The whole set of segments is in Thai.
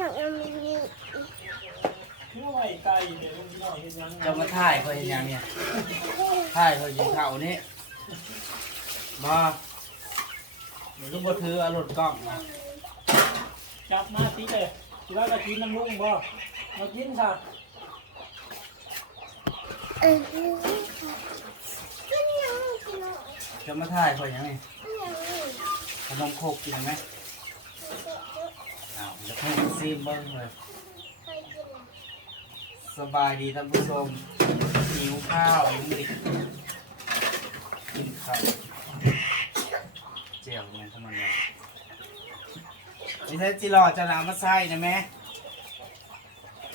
ช่องมันมีคือว่าไอ้ไก่เนี่ยลุงน้อยเฮ็ดยังจะมาถ่ายเขาเห็นยังเนี่ยถ่ายเขายิงเขานี่มาหนูต้องบถือเอารถกล้องมาจับมาสิเลยสิว่าจะกินน้ำลุงบ่มากินค่ะเออกินยังกินยังจะมาถ่ายเขายังไงกินยังขนมโคกกินไหม อ้าวจะให้ซีมเบิ้งเลยเคยกินนะสบายดีท่านผู้ชมหิวข้าวหิวดิกินข้าวเจียวมันทำไมเนี่ยนี่ถ้าจิรอจะน้ำมาใส่นะแม่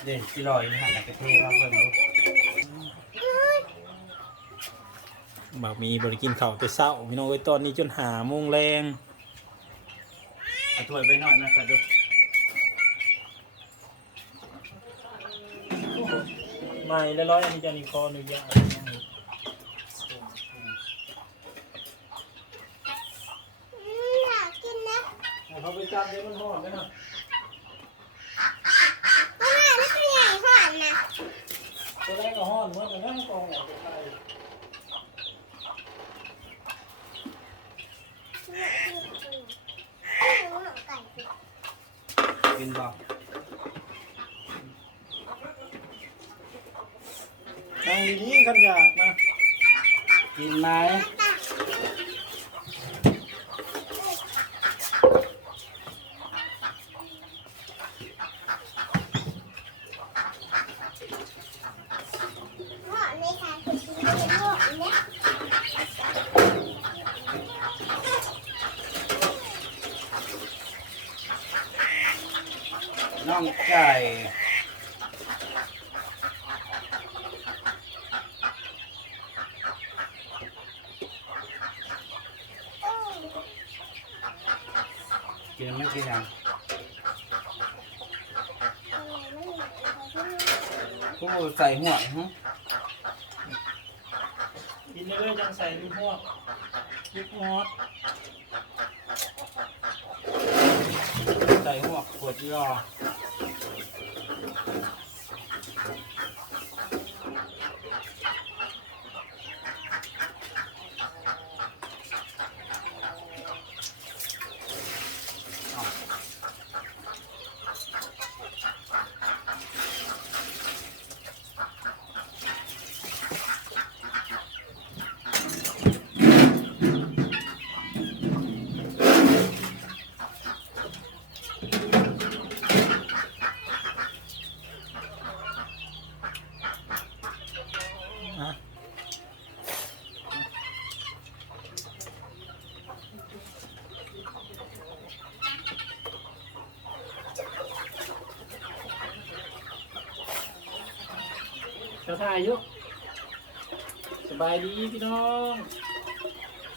เด็กจิรออยู่หันไปเทมาเพิ่มดูบ่มีบริกินข้าวแต่เช้าพี่น้องเอ้ยตอนนี้จนหาโมงแรงเอาถ้วยไปหน่อยนะครับดู ไม่แล้วร้อยอันนี้จะมีคอหนึ่งอย่างอยากกินนะเขาไปจำเดี๋ยวมันหอดไหมนะก็แม่ไม่เป็นใหญ่ขนาดนะตัวแรกก็หอดเมื่อกันนั่งกองหลังไปกกินหมูไก่กินบ่นั่ง งดีๆขันอยากนะกินไหมน้องไก่นไหมกินยังผู้ ใส่หัวหึกินเรื่อยๆจังใส่ลูกพวกลูกฮอดใส่หัวขวดยี่รอ จะถ่ายอยุสบายดีพี่น้อง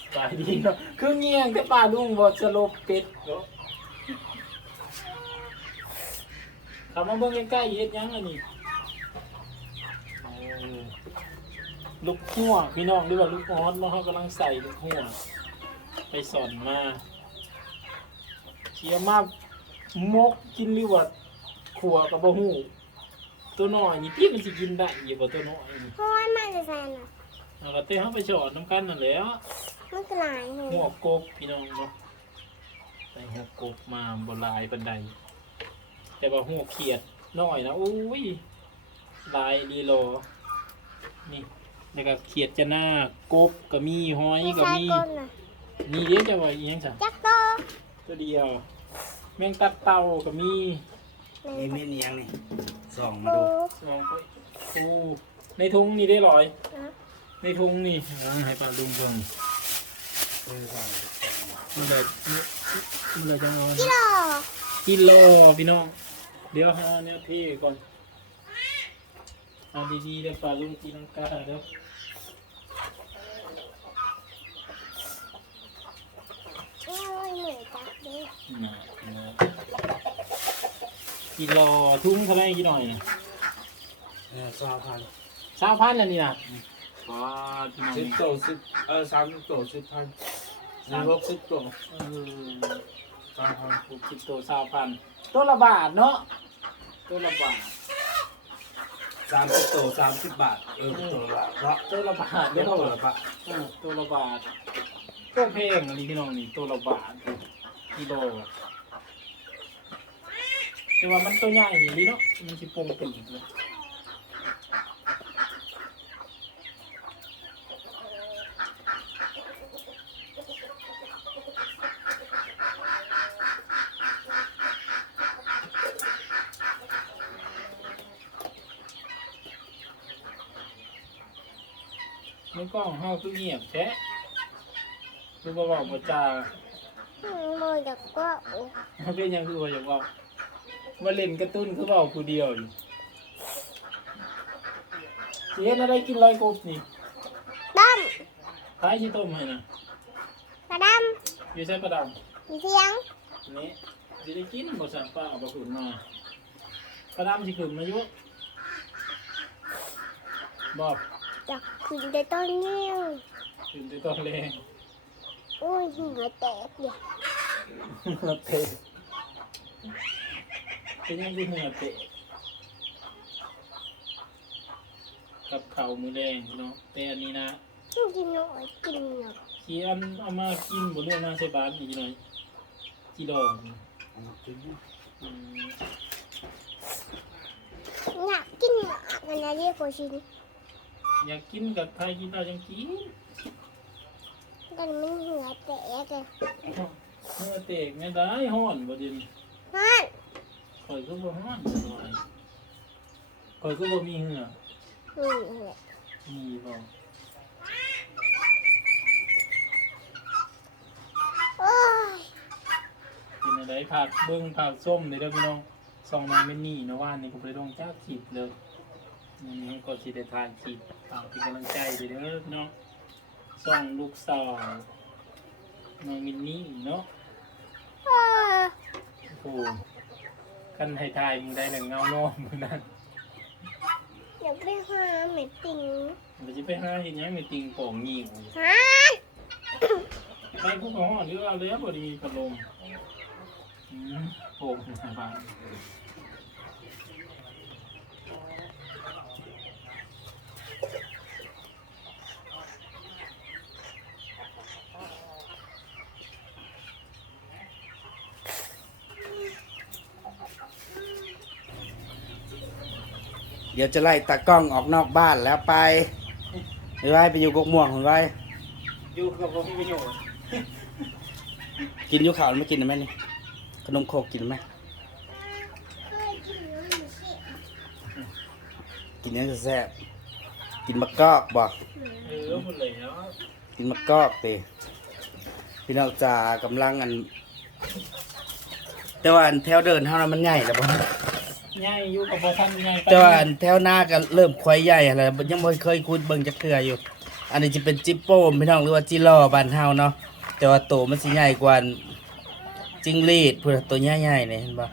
สบายดีเนาะคือเงี้ยงแต่ป่าลุงบอสลบเป็ดเนาะเขับมาเบิ่งใกล้ๆเฮ็ดหยังอันนี้โอ้ลูกหัวพี่น้องหรือว่าลูกออสเนาะเขากำลังใส่ลูกหัวไปสอนมาเชียมากมกกินหรือว่าขัวกับบ่หู ตัวน้อยนี่พี่มันสิกินได้อยู่บ่ตัวน้อยนี่เพราะว่ามันจะแซนอะเอาก็เต้เขาไปสอนน้ำกันนั่นแหล้วมันกลายหนูหัวกบพี่น้องเนาะใส่หัวกบมาบนลายบันไดแต่ว่าหัวเขียดน้อยนะอุ้ยลายดีโลนี่แล้วก็เขียดจะหน้ากบก็มีหอยก็ใส่มีก้นอะนี่เรียกจะว่าอีหยังสั่จักโตตัวเดียว แมงตัดเต่าก็มี นี่มีเนียงนี่ส่องมาปูดูสองไปโอ้ในทุงนี่ได้ร้อยนะในทุงนี่อ่าให้ปลาลุงเพิ่งเออใส่มันเลยมันเลยจะนอนกิโลกิโลพี่น้อง เดี๋ยวหาเนี่ยที่ก่อนเอาดีๆเดี๋ยวปลาลุงตีลังกาเดี๋ยวโอ้ยเหนื่อยจักเด้น่ะนะ กิโลทุ่งเท่าไหรกี่หน่อยนะเออสามพันสามพันแล้วนี่นะว้าพี่น้องสิบนี่โตสิบเออสามสิบโตสิบพันสาม หกสิบโตเออ สามพันหกสิบตัวสามพันตัวละบาทเนาะตัวละบาทสามสิบโตสามสิบบาท เออตัวละเพราะตัวละบาทเดี๋เด้ยอวตัวละบาทเออตัวละบาทตัวเพลงอันนี้พี่น้องนี่ตัวละบาทกิโล แต่ว่ามันตัวใหญ่ดีเนาะมันสิโปงปีกเลยในกล้องเฮาคือเงียบแท้คือบ่บอกบ่จาโมอยากก็โอ้มันเป็นหยังคือว่าอยากเว้า ว่าเล่นการ์ตูนคือเว้าผู้เดียวอยู่สิเฮ็ดอะไรกินลอยกบนี่ดท้ายสิต้มให้นะำกระดอยู่ใช้ประดำำมีเสียงนี่สิได้กินบ่สั่งป้าเอาบ่ขึ้นมาประดำสิขึ้นมาอยู่บอกอยากขึ้นแต่ตอนนี้ขึ้นแต่ตอนแรง โอ้ยเหงื่อแตกเนี่ยเหงื่อเตะเป็นยังคือเหงื่อเตะกับข้าวมื้อแรงเนาะแต่อันนี้นะกินหน่อยกินหน่อยที่อันเอามากินบนเรื่องมาใส่บาตรอีกหน่อยที่ดองอืมอยากกินหน่อยกันนะเรียกโคชินอยากกินกับใครกินเอาจังกินกันมันเหงื่อแตกเลยเมื่อเตกไม่ได้ห้อนบ่ดินนั่น ข่อยก็บ่ห้อนจังหน่อยข่อยก็บ่มีเหงื่อนี่แหละมีบ่โอ้ยกินอะไรผักเบิ่งผักส้มนี่เด้อพี่น้องส่องมาเม่นนี่นะว่านี่ก็บ่ได้ลงจากคลิปเลยนี่ก็สิได้ทานคลิปฝากเป็นกำลังใจด้วยเด้อพี่น้องส่องลูกสาวน้องมินนี่เนาะ โอ้ ยโอ้กันให้ทายมึงได้หนังเงาโน้มมึงนั่นอยากไปหาแม่ติงมันจะไปหาเห็นยังไม่ติงโป่งยิงฮะไปพวกเขาห่อหรือเอาเลยบไดีมีพัดลมอืมโป่งหาบ้าน ดี๋ยวจะไล่ตากล้องออกนอกบ้านแล้วไปหรือว่าให้ไปอยู่กกม่วงคุณไว้อยู่กับผมมีประโยชน์กินอยุข่าวไม่กินนะแม่นี่ขนมโคกกินไหมเคยกินน้ำสิกินเนื้อแซ่บกินมะกอกบ่เออหมดเลยแล้วกินมะกอกเตพี่น้องจ๋ากำลังอัน แต่ว่าอันแถวเดินเท่านั้นมันใหญ่แล้วบ่ ง่ายอยู่กับพอท่านง่ายไปแต่ว่าอันแถวหน้าก็เริ่มควายใหญ่อะไรยังไม่เคยคุดเบิ่งจักเทื่ออยู่ อันนี้จะเป็นจิปโป้มพี่น้องหรือว่าจิล่อบ้านเฮาเนาะแต่ว่าโตมันสิใหญ่กว่าจิงลีดเพื่อตัวใหญ่ๆนี่เห็นบ่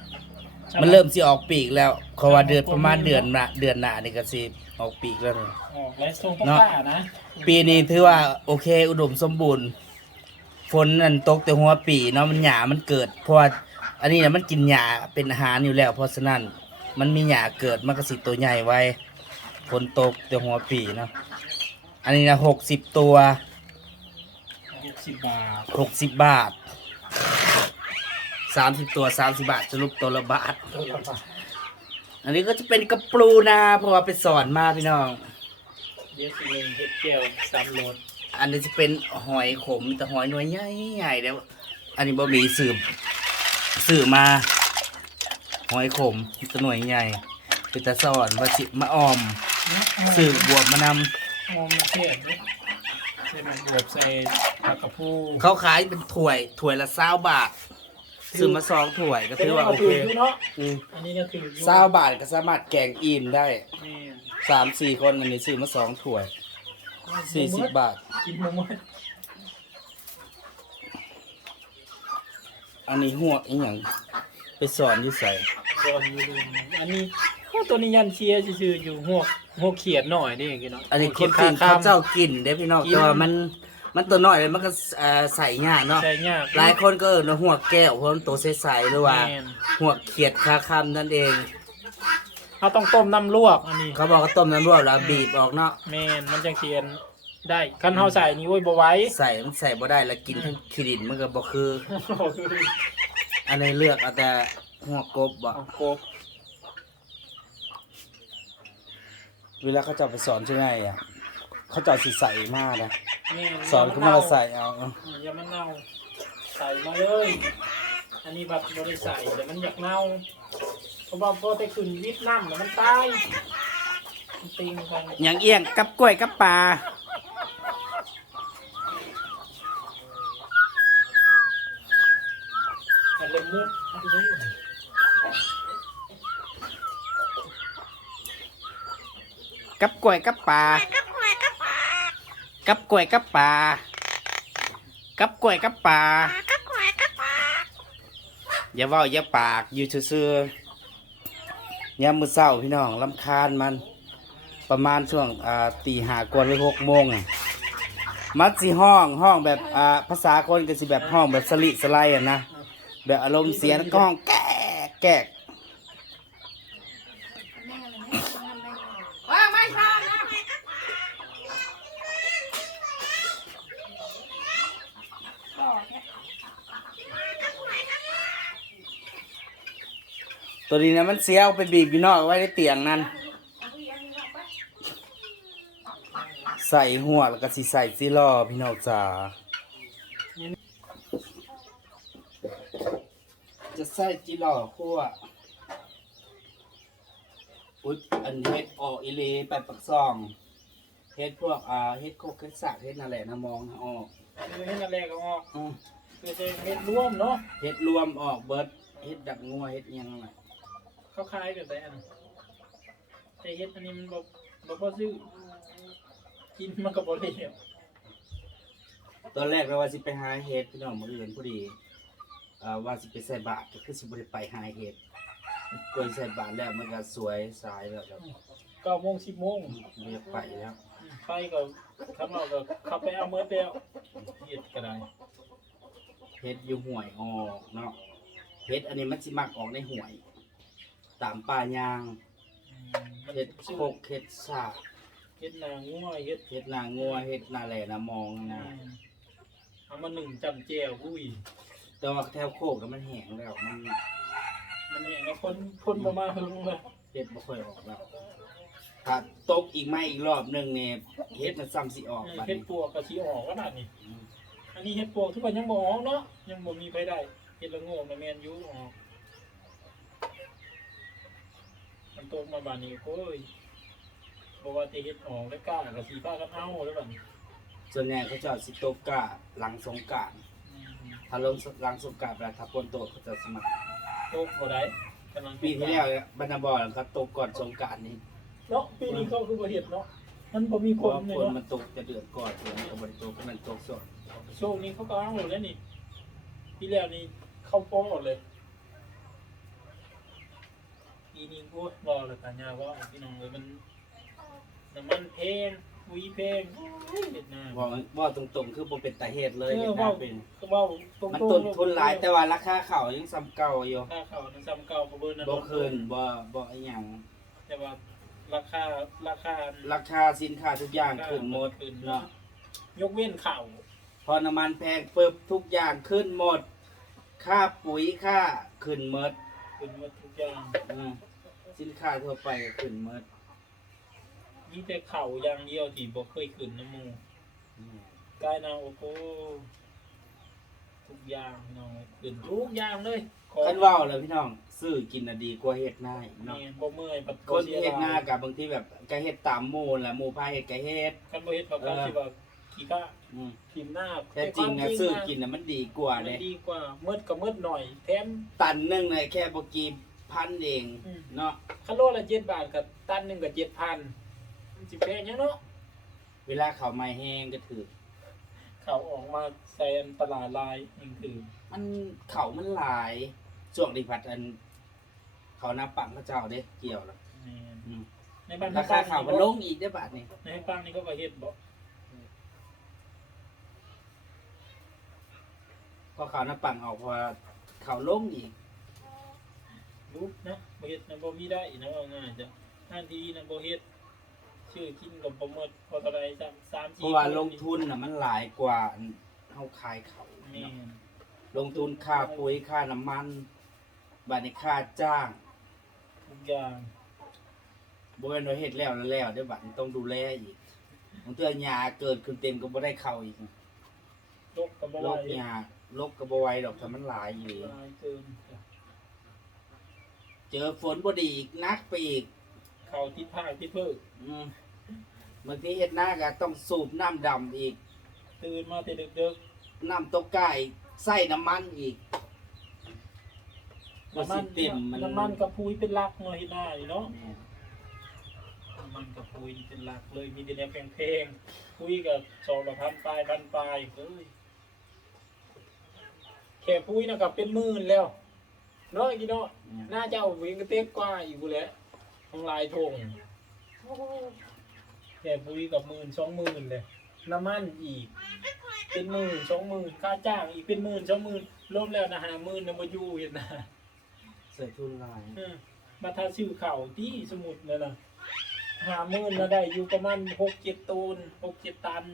มันเริ่มสิออกปีกแล้วเขาว่าเดือนประมาณเดือนหน้าเดือนหน้านี่ก็สิออกปีกแล้วนี่ ออกและทรงต้องเนาะกล้านะปีนี้ถือว่าโอเค อุดมสมบูรณ์ ฝนนั่นตกแต่หัวปีเนาะมันหญ้ามันเกิดเพราะว่าอันนี้นะมันกินหญ้าเป็นอาหารอยู่แล้วเพราะฉะนั้น มันมีหญ้าเกิดมันก็สิตัวใหญ่ไว้ฝนตกแต่หัวปีเนาะอันนี้นะหกสิบตัวหกสิบบาทหกสิบบาทสามสิบตัวสามสิบาทสรุปตัวละบาทตัวละบาท อันนี้ก็จะเป็นกระปลูนาเพราะว่าไปสอนมาพี่น้องเยสเองเห็ดเจียวสามรสอันนี้จะเป็นหอยขมมีแต่หอยหน่วยใหญ่ใหญ่แล้ว อันนี้บ่มีสืบสืบมา หอยขมมีแต่หน่วยใหญ่เป็นตาสอนว่าสิมาออมสืบบวบมานมองเทียบเลยใส่หมกบวบใส่ผักกระพูำเขาขายเป็นถ้วยถ้วยละเศร้าบาทซื้อมาสองถ้วยก็ถือว่าโอเคถืเนาะอืมอันนี้ก็ถืออยู่เศร้าบาทก็สามารถแกงอิ่มได้แม่นสามสี่คนอันนี้ซื้อมาสองถ้วยสี่สิบบาทกินหมหมดอันนี้หัวอีหยัง ไปสอนอยู่ใส่ก่อนอยู่ดูอันนี้โอ้ตัวนี้ยันเชียร์ซื่อๆอยู่หัวหัวเขียดหน่อยนี่กินเนาะอันนี้คนหัวขีกิยนดเขาข้ามเจ้ากินเด้พี่น้องกินแต่ว่ามันมันตัวน้อยเลยมันก็เอ่อใส่ยากเนาะใส่ยากหลายคนก็เออนะหัวแก้วเพราะมันตัวใสๆหรือว่า แม่นหัวเขียดคาคำนั่นเอง เขาต้องต้มน้ำลวกอันนี้เขาบอกว่าต้มน้ำรวบแล้วบีบออกเนาะ แม่นมันจังเขียนได้คันเฮาใส่นี่โอ้ยบ่ไหว้ใส่มันใส่บ่ได้แล้วกินทั้งขี้ดินมันก็บ่คือ อันนี้เลือกเอาแต่หัวกบบ่เอากบเวลาเขาจะเอาไปสอนใช่ไหมอะเขาจะเอาสิใส่มากนะแม่นสอนเขามาใส่เอาอย่ามันเน่าใส่มาเลย อันนี้แบบบ่ได้ใส่แต่มันอยากเน่าเพราะว่าพอได้ขึ้นวิทย์น้ำแล้วมันตายมันติงกันอย่างเอียงกับกล้วยกับปลา กับปลาอย่าเว่าอย่าปากอยู่ซื่อๆยามมื้อเช้าพี่น้องลำคาญมัน ประมาณช่วงอ่าตีห้ากว่าหรือหกโมงอะมัดสิห้องห้องแบบอ่าภาษาคนก็สิแบบห้องแบบสลิสไลด์อะนะ แบบอารมณ์เสียแล้วก็ห้องแก๊กแกกว่าไม่ชอบนะตัวนี้นะมันเสียเอาไปบีบพี่นอกไว้ในเตียงนั่นใส่หัวแล้วก็สิใส่ซิลอพี่น้องจ๋า จะใส่จิลอคั่วอุ๊ยอันเฮ็ดออกอีเลไปปักซองเฮ็ดพวกอ่าเฮ็ดโคกเฮ็ดสักเฮ็ดนั่นแหละนะมองออกคือให้นั่นแหละก็ออกอือคือจะเม็ดร่วมเนาะเฮ็ดรวมออกเบิดเฮ็ดดักงัวเฮ็ดอิหยังนั่นแหละเขาคล้ายกันแต่อันแต่เฮ็ดอันนี้มันบ่บ่พอซื้อกินมันก็บ่ได้แล้วตอนแรกเราว่าสิไปหาเฮ็ดพี่น้องมื้ออื่นพอดี อ่าว่าสิไปใส่บาตรก็คือสิบ่ได้ไปหาเฮ็ดกวนใส่บาตรแล้วมันก็สวยสายแล้วครับเก้าโมงสิบโมงบ่อยากไปแล้วไปก็ข้างนอกก็ขับไปเอาเมื่อแล้วเฮ็ดก็ได้เฮ็ดอยู่ห่วยออกเนาะเฮ็ดอันนี้มันสิมักออกในห่วย ตามป่ายางอืมมันเฮ็ดชื่อโคกเฮ็ดสากเฮ็ดนางัวเฮ็ดเฮ็ดนางัวเฮ็ดนาแหล่นามองอืนะมเอามาหนึ่งจำแจวอุ้ย แต่ว่าแถวโคกแล้วมันแห้งแล้ว มันมันเนี่ยแล้วคนคนบ่มาเฮิงเลยเฮ็ดบ่ค่อยออกแล้วถ้าตกอีกไม่อีกรอบหนึงเนี่ยเฮ็ดมันซ้ำสิออกบัดเฮ็ดนี้ปวกก็สิออกขนาดนี้อันนี้เฮ็ดปวกทุกคนยังบ่ออกเนาะ ยังบ่มีไผได้เฮ็ดละโง่นะแม่นอยู่ออกมันตกมาบานนี้โอ้ยบ่ว่าจะเฮ็ดออกแล้วกล้าก็สิพากันเอาแล้วบัดนี้ส่วนใหญ่เขาจะเอาสิตกกะหลังสงกรานต์อืม ถ้าลงหลังสงกรานต์แล้วถ้าฝนตกเขาจะสมัครตกบ่ได้กำลังปีที่แล้วบรรณบอลเขาตกก่อนสงกรานต์นี่เนาะปีนี้เขาคือบ่เฮ็ดเนาะมันบ่มีเพคราะนว่าเลยฝนเนาะมันตกจะเดือดก่อนฝนมันก็บ่ได้ตกมันตกสดช่วงนี้เขาก็เอาแล้วนี่ปีแล้วนี่เข้าป้อหมดเลยปีนี้โอ้ยรอเลยกันยาว่าพี่น้องเลยมันน้ำมันแพง ปุ๋ยแพงโอ้ยเวียดนามบอกว่าตรงๆ คือบ่เป็นตาเหตุเลยเอเฮ็อดนาว่าเป็นก็ว่าตรงๆมันต้นทุนหลายแต่ว่าราคาข้าวยังซ้ำเก่าอยู่ค่าเขาวนั้นซ้ำเก่าประเมินนั้นบ่คืนบ่บ่อีหยังแต่ว่าราคาราคาราคาสินค้าทุกอย่างขึ้นหมดขึ้นเนาะเนาะยกเว้นข่าวพอน้ำมันแพงปึ๊บทุกอย่างขึ้นหมด ค่าปุ๋ยค่าขึ้นหมดขึ้นหมดทุกอย่างอืมสินค้าทั่วไปก็ขึ้นหมด มีแต่ข่าวอย่างเดียวที่บ่เคยขึ้นน้ำหมูอืมกายนางโอ้โหทุกอย่างพี่น้องขึ้นทุกอย่างเลยขอคันเว้าแล้วพี่น้องซื้อกินน่ะดีกว่าเฮ็ดนาอีกเนาะนี่บ่เมื่อยปัดคนที่เฮ็ดนากับบางทีแบบก็เฮ็ดตามหมู่แหละหมู่พาเฮ็ดก็เฮ็ดคันบ่เฮ็ดเขาก็สิว่าขี้ข้าอืมทีมหน้าแต่จริงนะซื้อกินน่ะมันดีกว่ามันเด้ดีกว่าเมื่อก็เมื่อหน่อยแถมตันหนึงน่ะแค่บ่กี่พันเองอืมเนาะคันโลละ7บาทกับตันหนึงก็7,000มัน สิแพงหยังเนาะเวลาเขาวไม้แห้งก็ถือ เขาออกมาใส่อันตลาดลายนี่คือมันเขาวมันหลายช่วงนี้พัดอัน เขาหน้าปังเขาเจ้าเด้เกี่ยวแล้วนี่อืมในบ้านราคาเขาวมันลงอีกได้อบาทนี่ในปังนี่ก็บ่เฮ็ดบ่พอเขาน้ำปังออกเพอเขาลงอีก รูปนะบ่เฮ็ดนะบ่มีได้นะว่าง่ายจ้ะทางที่นะบ่เฮ็ด ชื่อกินกับบ่หมดพอเท่าใดซ้ำ3 4เพราะว่าลงทุนน่ะมันหลายกว่าเฮาขายเขาแม่นลงทุนค่าปุ๋ยค่าน้ำมันบัดนี้ค่าจ้างทุกอย่างบ่แม่นว่าเฮ็ดแล้วแล้วแล้วเดี๋ยวบัดนี้ต้องดูแลอีกบางเทื่อหญ้าเกิดขึ้นเต็มก็บ่ได้เข้าอีกลกก็บ่โรไหวคหญ้าโรคก็บ่ไหวดอกถ้ามันหลายอยู่หลายเกินจ้ะเจอฝนบ่ดีอีกนักไปอีก เข้าทิศทางที่เพิ่นอืมบางทีเฮ็ดหน้าก็ต้องสูบน้ำดำอีก ตื่นมาแต่ดึกน้ำตกไก่ใส่น้ำมันอีกๆบ่สิเต็มมันน้ำมันกับปุ๋ยเป็นหลักเนาะเฮ็ดหน้านี่เนาะ แม่น้ำมันกับปุ๋ยนี่เป็นหลักเลยมีแต่แนวแพงๆปุ๋ยกับสองละพันปลายพันปลายเอ้ยแค่ปุ๋ยนะกับเป็นหมื่นแล้วเนาะอีเนาะ แม่น่าจะเอาเวงกระเต็กกว่าอีกบุแหล้ว ของลายทงแค่ปุ๋ยกับหมื่นสองหมื่นเลยน้ำมันอีก เป็นหมื่นสองหมื่นค่าจ้างอีกเป็นหมื่นสองหมื่นรวมแล้วนะหาหมื่นนะมาอยู่เห็นนะใส่ทุนหลายเออมาทาซื้อเข่าวที่สมุดนั่นนะหาหมื่นนะได้อยู่ประมาณหกเจ็ดตูนหกเจ็ดตัน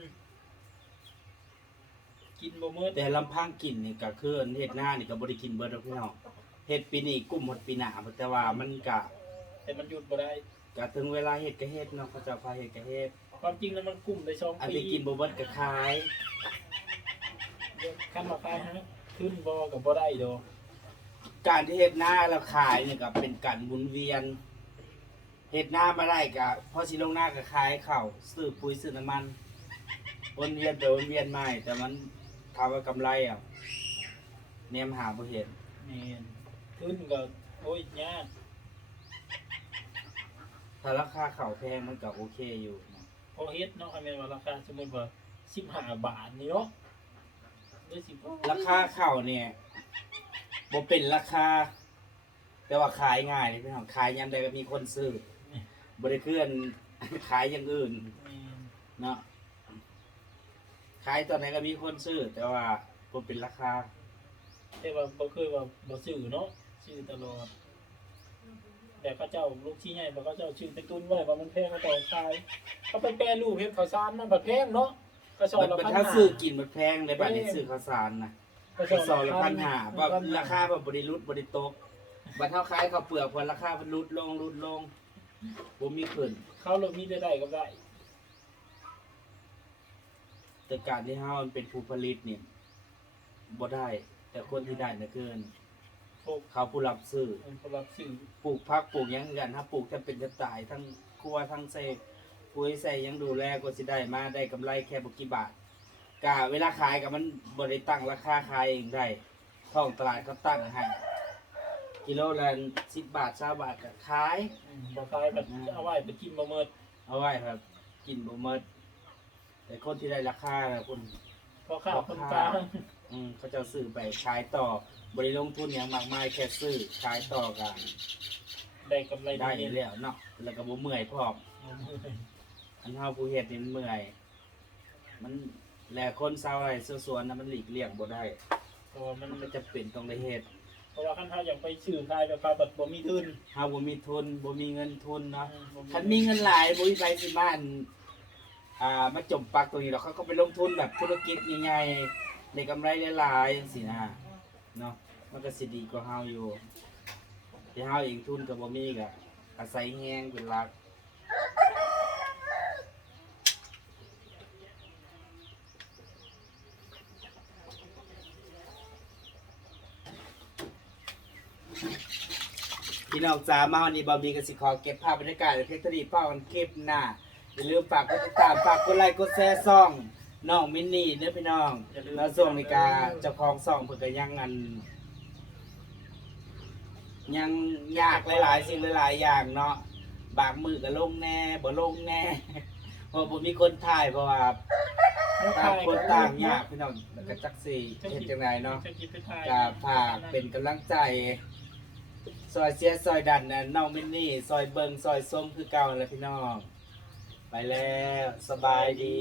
กินบ่เมื่อแต่ลำพังกินนี่ก็คือเฮ็ดหน้านี่ก็บ่ได้กินเบิดดอกพี่น้องเฮ็ดปีนี้กุ้มหมดปีหน้าแต่ว่ามันก็ แต่มันหยุดบ่ได้ก็ถึงเวลาเฮ็ดก็เฮ็ดเนาะเขาเจะพาเฮ็ดก็เฮ็ดความจริงแล้วมันกลุ่มได้สองอันปีที่กินบ่เบิดก็ขายขั้นมาขายฮะขึ้นบ่กับบ่ได้ดอกการที่เฮ็ดหน้าแล้วขายนี่ก็เป็นการหมุนเวียนเฮ็ดหน้ามาได้ก็พอสิลงหน้าก็ขายข้าวซื้อปุ๋ยซื้อน้ำมันวนเวียนไปวนเวียนมาแต่มันถามว่ากำไรอะแนมหาบ่เห็น แม่นขึ้นก็โอ้ยยาก ถ้าราคาข้าวแพงมันก็โอเคอยู่นะพอเฮ็ดเนาะอันนี้ว่าราคาสมมุติว่า15บาทนี่เนาะหรือ10ราคาข้าวเนี่ยบ่เป็นราคา แต่ว่าขายง่ายเลยพี่น้องขายยามใดก็มีคนซื้อบ่ได้เคลื่อน ขายอย่างอื่นแม่นเนาะขายตอนไหนก็มีคนซื้อ แต่ว่าบ่เป็นราคาแต่ว่าบ่เคยว่าบ่ซื้อเนาะซื้อตลอด แต่เขาเจ้าลูกชี้ใหญ่บ่เขาเจ้าชื่อไปตุนไว้ว่ามันแพงก็ต่อขายเขาไปแปรรูปเฮ็ดข้าวสารมันบ่แพงเนาะกระสอบมันละเป็นพันถ้าห้าซื้อกินมันแพงเลยบัดนี้ซื้อข้าวสารนะกระกระสสออบบละละพัพันนห้าห้าแบบราคาแบบบริรุดบริตกบัดเท่าขายข้าวเปลือกพอราคามันลดลงลดลงบ่มีขึ้น เขาลงมีได้ได้ก็ได้แต่การที่เฮามันเป็นผู้ผลิตเนี่ยบ่ได้ แต่คนที่ได้น่ะเกิน พวกเขาผู้รับซื้อมันก็รับซื้อปลูกพักปลูกหยังกันถ้าปลูกจะเป็นจะตายทั้งครัวทั้งเซปุ๋ยใส่หยังดูแลก็สิได้มาได้กำไรแค่บ่กี่บาทกะเวลาขายกับมันบ่ได้ตั้งราคาขายเองได้ท้องตลาดเขาตั้งให้กิโลละ10บาท20บาทก็ขาย อืมบ่ขายแบบเอาไว้ไปกินบ่หมดเอาไว้ครับ กินบ่หมดแต่คนที่ได้ราคาน่ะคนพอข้าวคนกลางอืมเขาจะซื้อไปขายต่อ บริลงทุนอย่างมากมายแค่ซื้อขายต่อกันได้กำไรได้ดีแล้วเนาะแล้วก็บ่เมื่อยพร้อมอันเฮาผู้เฮ็ดนี่มันเมื่อย มันแลคนชาวไร่ชาวสวนน่ะมันหลีกเลี่ยงบ่ได้เพราะว่ามันมันจะเป็นต้องได้เฮ็ดเพราะว่าคันเฮาอยากไปซื้อขายแบบเขาแบบบ่มีทุนเฮาบ่มีทุนบ่มีเงินทุนเนาะอืมบ่คันมีเงินหลายบ่มีไผสิมาอันอ่า มาจมปักตรงนี้หรอกเขาก็ไปลงทุนแบบธุรกิจใหญ่ๆได้กำไรหลายๆจังซี่นะ เนาะมันก็สิดีกว่าเฮาอยู่แต่เฮาเองทุนก็บ่มีก็อาศัยแฮงเป็นหลักพี่น้องจ๋ามาวันนี้บอมีกสิขอเก็บภาพบรรยากาศและเพชรดีพ่อกันเก็บหน้าอย่าลืมฝากกดติดตามฝากกดไลค์กดแชร์ซ่อง น้องมินนี่เด้อพี่น้องแล้วส่วงในกาเจ้าของซ่องเพิ่นก็ยังอัน ยังยากหลาย ๆ สิ่งหลาย ๆ อย่างเนาะบางมือก็ลงแน่บ่ลงแน่เพราะบ่มีคนถ่ายเพราะว่าต่างคนต่างยากพี่น้องแล้วก็จักสิเฮ็ดจังไดเนาะจะกินไปทายก็ฝากเป็นกำลังใจซอยเสียซอยดันนะน้องมินนี่ซอยเบิงซอยส้มคือเก่าแล้วพี่น้องไปแล้วสบายดี